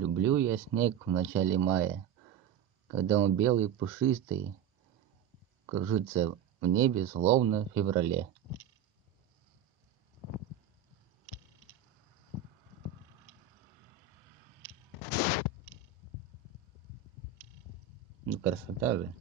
Люблю я снег в начале мая, когда он белый, пушистый, кружится в небе, словно в феврале. Ну, красота же.